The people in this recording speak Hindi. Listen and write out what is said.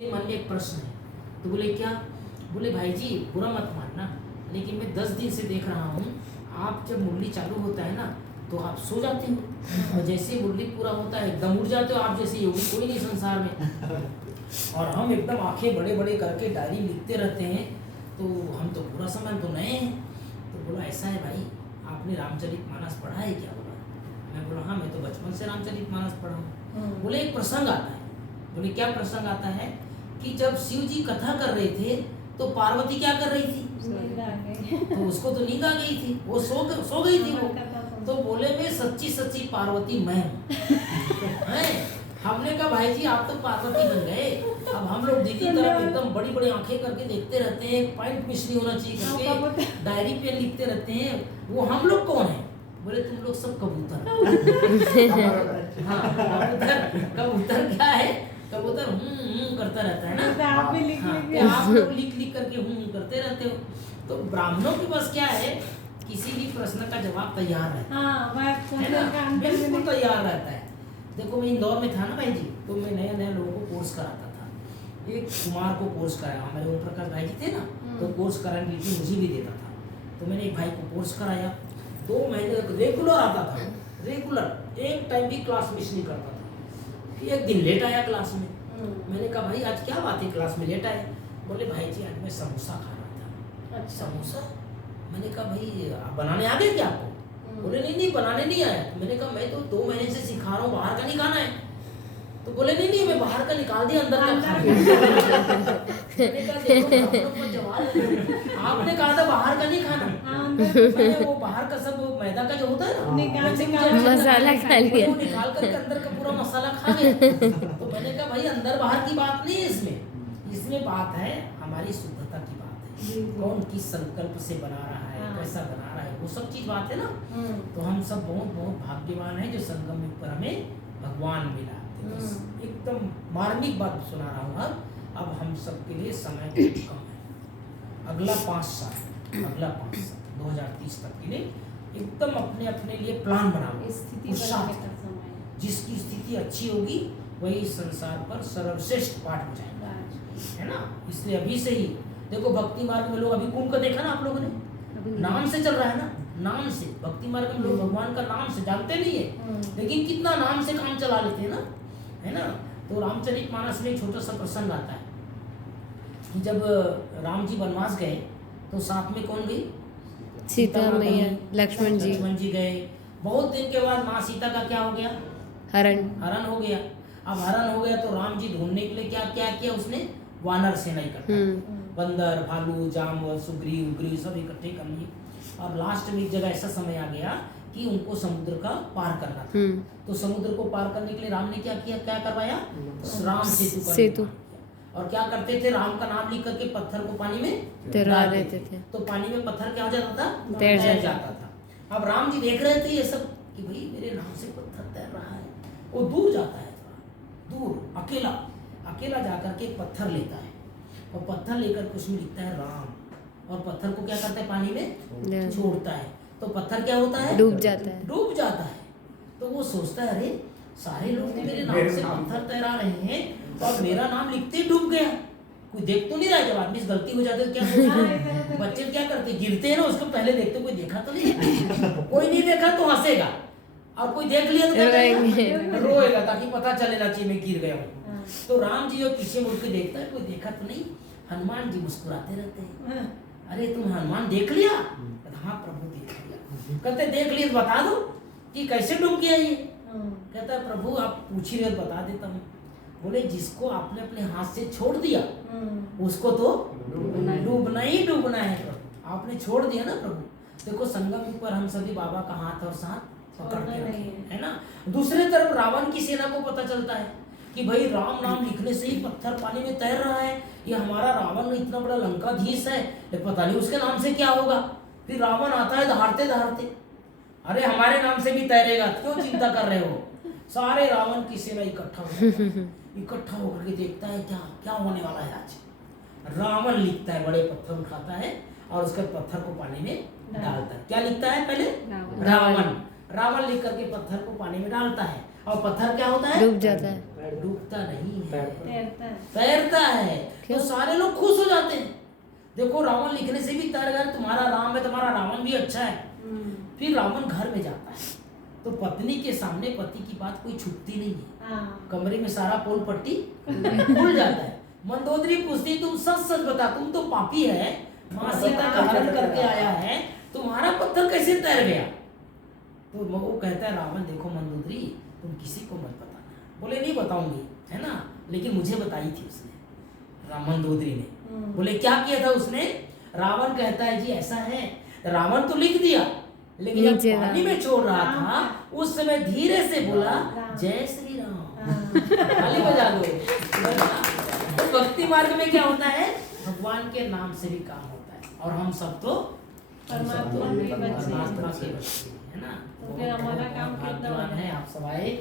मेरे मन में एक प्रश्न है। तो बोले क्या? बोले भाई जी बुरा मत मानना, लेकिन मैं 10 दिन से देख रहा हूँ आप जब मुरली चालू होता है ना तो आप सो जाते हो, और जैसे ही मुरली पूरा होता है एकदम उठ जाते हो। आप जैसे योगी कोई नहीं संसार में। और हम एकदम आंखें बड़े बड़े करके डायरी लिखते रहते हैं। तो हम तो पूरा समय तो नए हैं। तो बोला ऐसा है भाई, आपने रामचरितमानस पढ़ा है क्या? बोला मैं बोला हाँ, मैं तो बचपन से रामचरितमानस पढ़ा हूँ। बोले एक प्रसंग आता है। बोले क्या प्रसंग आता है? कि जब शिव जी कथा कर रहे थे तो पार्वती क्या कर रही थी? तो उसको तो नींद आ गई थी, वो सो गई थी वो। तो बोले मैं सच्ची सच्ची पार्वती मैं हैं। हमने कहा भाई जी आप तो पार्वती बन गए। अब हम लोग देखी तरफ एकदम बड़ी बड़ी आंखें करके देखते रहते हैं, पॉइंट मिस नहीं होना चाहिए करके डायरी पे लिखते रहते हैं। वो हम लोग कौन है? बोले तुम लोग सब कबूतर। हाँ कबूतर क्या है? कबूतर करता रहता है ना। आप भी आप लोग लिख करके करते रहते हो। तो ब्राह्मणों के पास क्या है? किसी भी प्रश्न का जवाब तैयार रहता है ना, बिल्कुल तैयार रहता है। देखो मैं इंदौर में था ना भाई जी, तो मैं नए नए लोगों को कोर्स कराता था। एक कुमार को कोर्स कराया, हमारे ओम प्रकाश भाई जी थे ना, तो कोर्स कराने की मुझे भी देता था। तो मैंने एक भाई को कोर्स कराया, 2 महीने रेगुलर आता था, रेगुलर एक टाइम भी क्लास मिस नहीं करता था। एक दिन लेट आया क्लास में। मैंने कहा भाई आज क्या बात है क्लास में लेट आए? बोले भाई जी आज मैं समोसा खा रहा था। अच्छा। समोसा? मैंने कहा भाई आप बनाने आ गए क्या आपको? बोले नहीं बनाने नहीं आया। मैंने कहा मैं तो 2 महीने से सिखा रहा हूँ, बाहर का नहीं खाना है। तो बोले नहीं मैं बाहर का निकाल दिया, अंदर का खा लिया। मैंने कहा देखो जवाब आपने कहा था बाहर का नहीं खाना, मैंने वो बाहर का सब मैदा का जो होता है ना मसाला खा लिया, वो निकाल करके अंदर का पूरा मसाला खा गया। तो मैंने कहा भाई अंदर बाहर की बात नहीं है इसमें बात है हमारी शुद्धता की बात है। कौन किस संकल्प से बना रहा है, कैसा बना रहा है, वो सब चीज बात है ना। तो हम सब बहुत बहुत भाग्यवान है जो संगम युग पर हमें भगवान मिला। एकदम मार्मिक बात सुना रहा हूँ। अब हम सबके लिए समय कम है। अगला 5 साल 2030 तक के लिए एकदम अपने अपने लिए प्लान बनाओ। जिसकी स्थिति अच्छी होगी वही संसार पर सर्वश्रेष्ठ पाठ हो जाएगा, है ना। इसलिए अभी से ही देखो भक्ति मार्ग में लोग अभी कुंभ का देखा ना आप लोगों ने, नाम से चल रहा है ना, नाम से भक्ति मार्ग में लोग भगवान का नाम से जानते नहीं है, लेकिन कितना नाम से काम चला लेते हैं ना, है ना। तो रामचरितमानस में एक छोटा सा प्रसंग आता है कि जब राम जी वनवास गए तो साथ में कौन गई? सीता मैया, लक्ष्मण जी गए। बहुत दिन के बाद माँ सीता का क्या हो गया? हरण हो गया। अब हरण हो गया तो राम जी ढूंढने के लिए क्या क्या किया उसने? वानर सेना इकट्ठा, बंदर, भालू, जामवल, सुग्रीव, उग्रीव सब इकट्ठे कर लिए। और लास्ट में एक जगह ऐसा समय आ गया कि उनको समुद्र का पार करना था। तो समुद्र को पार करने के लिए राम ने क्या किया? क्या करवाया? राम सेतु। और क्या करते थे? राम का नाम लिख करके पत्थर को पानी में डाल देते थे। तो पानी में पत्थर क्या हो जाता था? तैर जाता था। अब राम जी देख रहे थे ये सब कि भाई मेरे नाम से पत्थर तैर रहा है। वो दूर जाता है, थोड़ा दूर अकेला जाकर के एक पत्थर लेता है, और पत्थर लेकर के उसमें लिखता है राम, और पत्थर को क्या करता है? पानी में छोड़ता है। तो पत्थर क्या होता है? डूब जाता है। तो वो सोचता है अरे सारे लोग मेरे नाम से पत्थर तैरा रहे हैं और मेरा नाम लिखते ही डूब गया, कोई देख तो नहीं रहा। जब आदमी गलती हो जाती है तो क्या सोचता है? बच्चे क्या करते हैं? गिरते हैं ना, उसको पहले देखते कोई देखा तो नहीं। कोई नहीं देखा तो हंसेगा, और कोई देख लिया तो क्या रोएगा, ताकि पता चले ना चाहिए मैं गिर गया हूँ। तो राम जी जो पीछे मुड़ के देखता है कोई देखा तो नहीं। हनुमान जी मुस्कुराते रहते हैं, अरे तुम हनुमान देख लिया? हाँ प्रभु देख लिया। कहते देख लिया तो बता दो कि कैसे डूब गया ये। कहता है प्रभु आप पूछ ही रहे बता देता हूँ। बोले जिसको आपने अपने हाथ से छोड़ दिया उसको तो डूबना ही डूबना है प्रभु। आपने छोड़ दिया ना प्रभु। देखो संगम पर हम सभी बाबा का हाथ और साथ पकड़ के रखे, है ना। दूसरे तरफ रावण की सेना को पता चलता है कि भाई राम नाम लिखने से ही पत्थर पानी में तैर रहा है, ये हमारा रावण इतना बड़ा लंकाधीश है, पता नहीं उसके नाम से क्या होगा। फिर रावण आता है दहाड़ते, अरे हमारे नाम से भी तैरेगा, क्यों चिंता कर रहे हो। सारे रावण की सेना इकट्ठा होकर के देखता है क्या होने वाला है आज। रावण लिखता है, बड़े पत्थर उठाता है और उसके पत्थर को पानी में डालता है। क्या लिखता है? पहले रावण लिख करके पत्थर को पानी में डालता है, और पत्थर क्या होता है? डूब जाता है। डूबता नहीं है, तैरता तैरता है। क्यों? तो सारे लोग खुश हो जाते हैं। देखो रावण लिखने से भी तैर गया, तुम्हारा राम है, तुम्हारा रावण भी अच्छा है। फिर रावण घर में जाता है तो पत्नी के सामने पति की बात कोई छुपती नहीं है। कमरे में सारा पोल पट्टी खुल जाता है। मंदोदरी पूछती तुम सच सच बता, तुम तो पापी है, माँ सीता का हरण करके आया है, तुम्हारा पत्थर कैसे तैर गया? तो वो कहता है रावण देखो मंदोदरी तुम किसी को मत बताना। बोले नहीं बताऊंगी, है ना, लेकिन मुझे बताई थी उसने, मंदोदरी ने। बोले क्या किया था उसने? रावण कहता है जी ऐसा है, रावण तो लिख दिया लेकिन जब पानी में छोड़ रहा था उस समय धीरे से बोला जय श्री राम। ताली बजा दो। तो भक्ति मार्ग में क्या होता है? भगवान के नाम से भी काम होता है और हम सब तो परमात्मा के बच्चे परमात्मा के बच्चे, है ना। तो फिर हमारा काम कितना है आप सब आए।